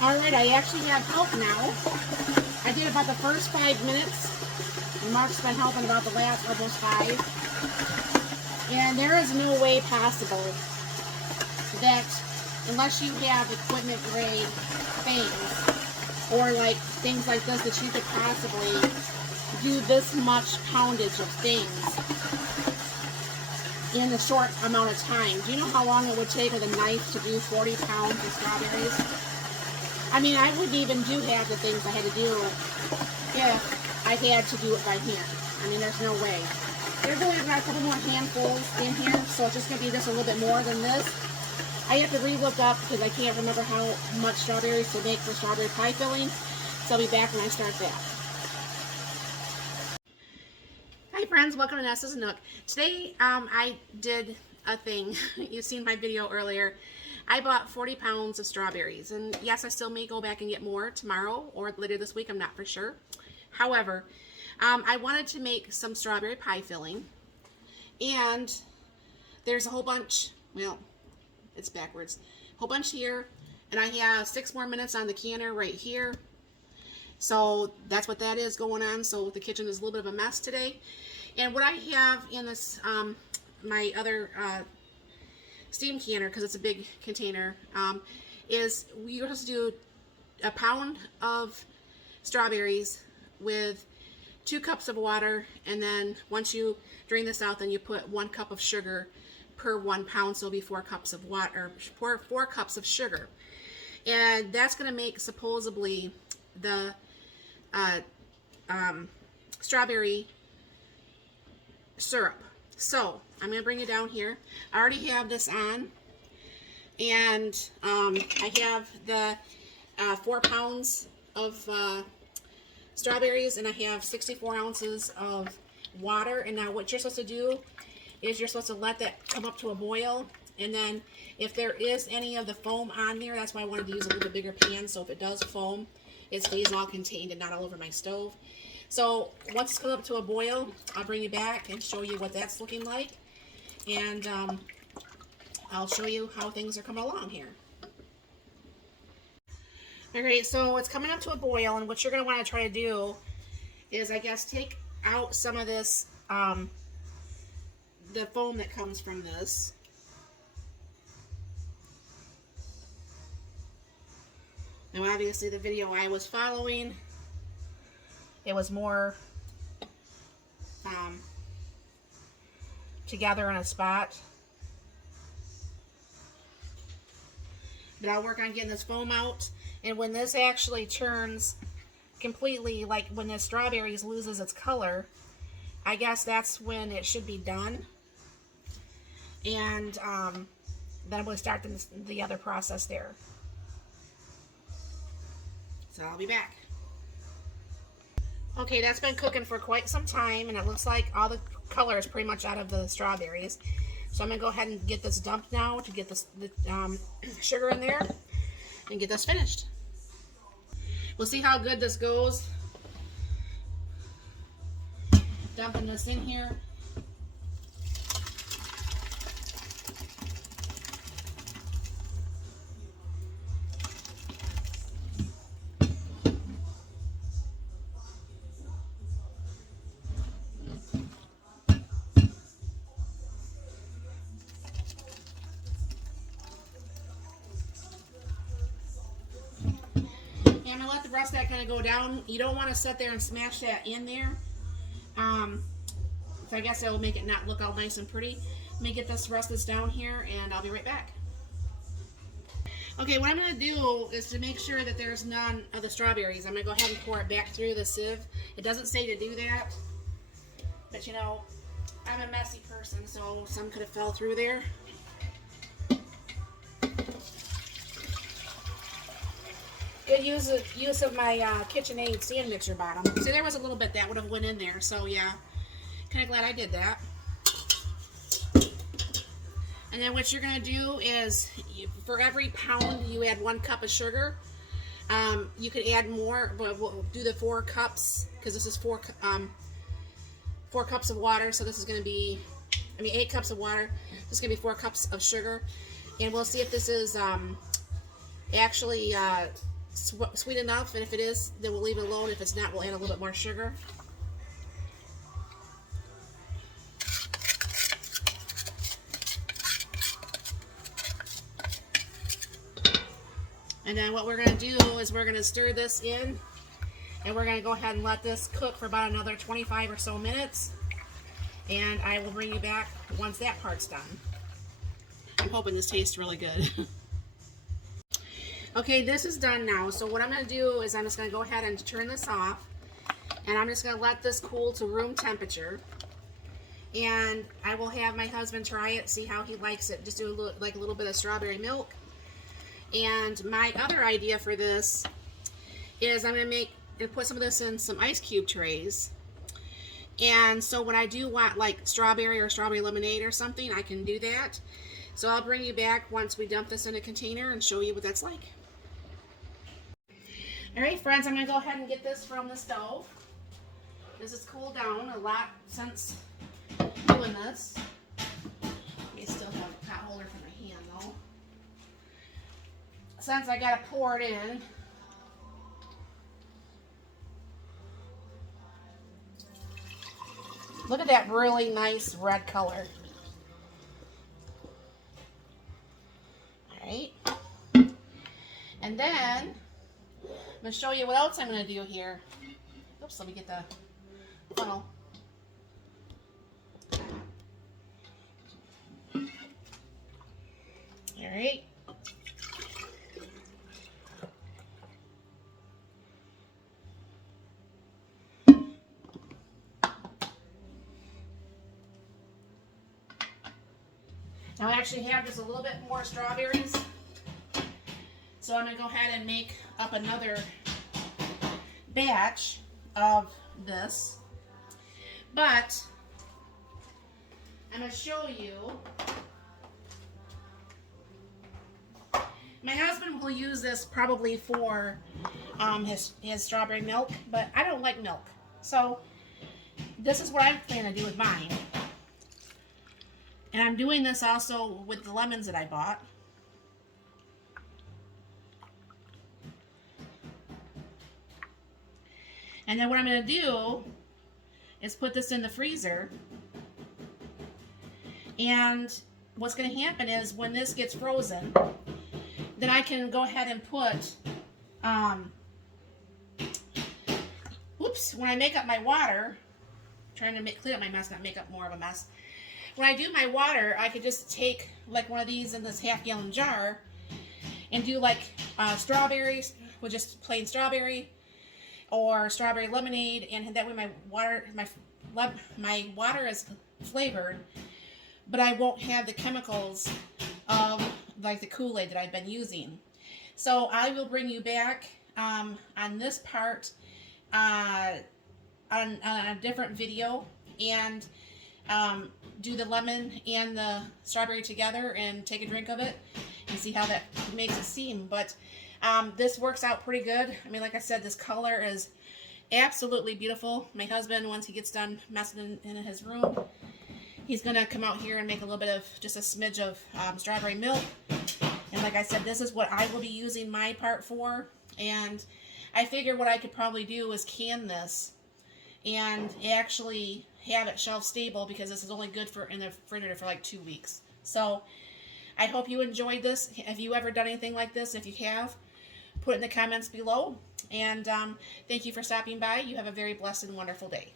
Alright, I actually have help now. I did about the first 5 minutes. And Mark's been helping about the last almost 5. And there is no way possible that, unless you have equipment grade things, or like things like this, that you could possibly do this much poundage of things in a short amount of time. Do you know how long it would take with a knife to do 40 pounds of strawberries? I mean, I wouldn't even do half the things I had to do if I had to do it by hand. I mean, there's no way. There's only got a couple more handfuls in here, so it's just going to be just a little bit more than this. I have to re-look up because I can't remember how much strawberries to make for strawberry pie filling. So I'll be back when I start that. Hi friends, welcome to Nessa's Nook. Today I did a thing. You've seen my video earlier. I bought 40 pounds of strawberries, and yes, I still may go back and get more tomorrow or later this week, I'm not for sure. However, I wanted to make some strawberry pie filling, and there's a whole bunch, well, it's backwards, a whole bunch here, and I have 6 more minutes on the canner right here. So that's what that is going on. So the kitchen is a little bit of a mess today. And what I have in this, my other steam canner, because it's a big container, is you're supposed to do a pound of strawberries with 2 cups of water, and then once you drain this out, then you put 1 cup of sugar per 1 pound, so it'll be 4 cups of water, or 4 cups of sugar. And that's going to make supposedly the strawberry syrup. So I'm going to bring it down here. I already have this on, and I have the 4 pounds of strawberries, and I have 64 ounces of water. And now what you're supposed to do is you're supposed to let that come up to a boil, and then if there is any of the foam on there, that's why I wanted to use a little bit bigger pan, so if it does foam, it stays all contained and not all over my stove. So once it's come up to a boil, I'll bring you back and show you what that's looking like, and I'll show you how things are coming along here. Alright, so it's coming up to a boil, and what you're going to want to try to do is, I guess, take out some of this, the foam that comes from this. Now obviously the video I was following, it was more together in a spot. But I'll work on getting this foam out, and when this actually turns completely, like when the strawberries loses its color, I guess that's when it should be done. And then we'll start the other process there. So I'll be back. Okay, that's been cooking for quite some time, and it looks like all the color is pretty much out of the strawberries. So I'm going to go ahead and get this dumped now to get the sugar in there and get this finished. We'll see how good this goes. Dumping this in here. And I'm going to let the rest of that kind of go down. You don't want to sit there and smash that in there. So I guess that will make it not look all nice and pretty. Let me get this rest of this down here, and I'll be right back. Okay, what I'm going to do is to make sure that there's none of the strawberries, I'm going to go ahead and pour it back through the sieve. It doesn't say to do that, but you know, I'm a messy person, so some could have fell through there. Good use of my KitchenAid stand mixer bottom. See, there was a little bit that would have went in there, so yeah, kind of glad I did that. And then what you're going to do is, for every pound you add 1 cup of sugar. You could add more, but we'll do the 4 cups, because this is 4 cups of water, so this is going to be, 8 cups of water. This is going to be 4 cups of sugar. And we'll see if this is actually sweet enough, and if it is, then we'll leave it alone. If it's not, we'll add a little bit more sugar. And then what we're going to do is we're going to stir this in, and we're going to go ahead and let this cook for about another 25 or so minutes. And I will bring you back once that part's done. I'm hoping this tastes really good. Okay, this is done now. So what I'm going to do is I'm just going to go ahead and turn this off. And I'm just going to let this cool to room temperature. And I will have my husband try it, see how he likes it. Just do a little bit of strawberry milk. And my other idea for this is I'm going to put some of this in some ice cube trays. And so when I do want like strawberry or strawberry lemonade or something, I can do that. So I'll bring you back once we dump this in a container and show you what that's like. Alright friends, I'm going to go ahead and get this from the stove. This has cooled down a lot since doing this. I still have a pot holder for my hand though. Since I got to pour it in, look at that really nice red color. Alright. And then, I'm going to show you what else I'm going to do here. Oops, let me get the funnel. Alright. Now I actually have just a little bit more strawberries, so I'm going to go ahead and make up another batch of this, but I'm going to show you. My husband will use this probably for his strawberry milk, but I don't like milk, so this is what I plan to do with mine. And I'm doing this also with the lemons that I bought. And then what I'm going to do is put this in the freezer. And what's going to happen is when this gets frozen, then I can go ahead and put, when I make up my water, trying to clean up my mess, not make up more of a mess. When I do my water, I could just take like one of these in this half-gallon jar and do like strawberries with just plain strawberry or strawberry lemonade, and that way my water is flavored, but I won't have the chemicals of like the Kool-Aid that I've been using. So I will bring you back on this part on a different video, and do the lemon and the strawberry together and take a drink of it and see how that makes it seem. But this works out pretty good. I mean, like I said, this color is absolutely beautiful. My husband, once he gets done messing in his room, he's gonna come out here and make a little bit of just a smidge of strawberry milk. And like I said, this is what I will be using my part for. And I figured what I could probably do is can this and actually have it shelf stable, because this is only good for in the refrigerator for like 2 weeks. So I hope you enjoyed this. Have you ever done anything like this? If you have, put it in the comments below. And thank you for stopping by. You have a very blessed and wonderful day.